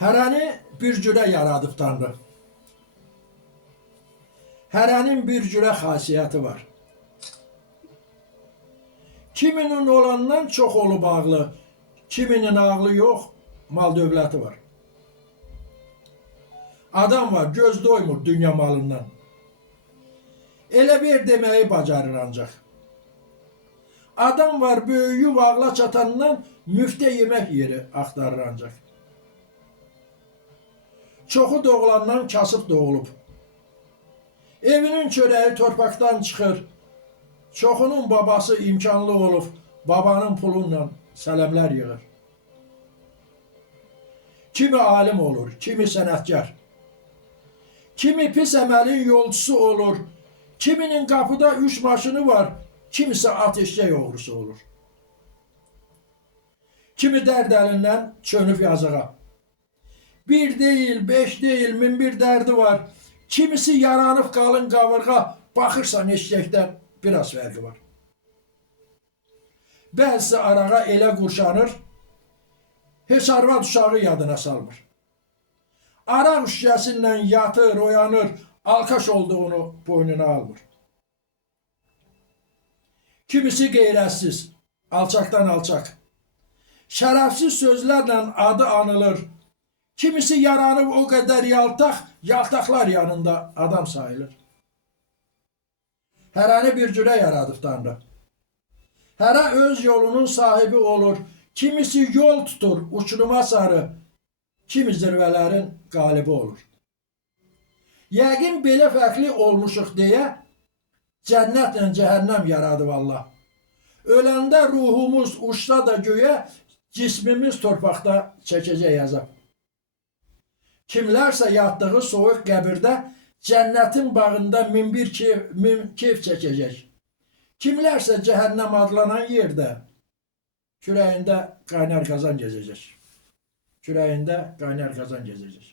Hərəni bir cürə yaradıb Tanrı. Hərənin bir cürə xasiyyəti var. Kiminin olandan çox olub ağlı, kiminin ağlı yox, mal dövləti var. Adam var, göz doymur dünya malından. Elə bir deməyi bacarır ancaq. Adam var, böyüyüb ağla çatandan müftə yemək yeri axtarır ancaq. Çoxu doğulandan kasıb doğulub. Evinin çörəyi torpaqdan çıxır. Çoxunun babası imkanlı olub, babanın pulunla sələmlər yığır. Kimi alim olur, kimi sənətkar. Kimi pis əməlin yolcusu olur. Kiminin qapıda 3 maşını var, kimisi ateşçək oğrusu olur. Kimi dərd əlindən çönüb yazığa. Bir deyil, 5 deyil, 1001 dərdi var. Kimisi yaranıb qalın qavırğa, baxırsan eşəkdən biraz fərqi var. Bəzisi arağa elə qurşanır, heç arvad uşağı yadına salmır. Araq şüşəsindən yatır, oyanır, alkaş olduğunu boynuna almır. Kimisi qeyrətsiz, alçaqdan alçaq. Şərəfsiz sözlərlə adı anılır. Kimisi yaranıb o qədər yaltaq, yaltaqlar yanında adam sayılır. Hərəni bir cürə yaradıb Tanrı. Hərə öz yolunun sahibi olur. Kimisi yol tutur uçuruma sarı, kimi zirvələrin qalibi olur. Yəqin belə fərqli olmuşuq deyə cənnətlə cəhənnəm yaradıb Allah. Öləndə ruhumuz uçsa da göyə, cismimiz torpaqda çəkəcək əzab. Kimlərsə yatdığı soyuq qəbirdə cənnətin bağında min keyf çəkəcək. Kimlərsə cəhənnəm adlanan yerdə kürəyində qaynar qazan gezəcək. Kürəyində qaynar qazan gezəcək.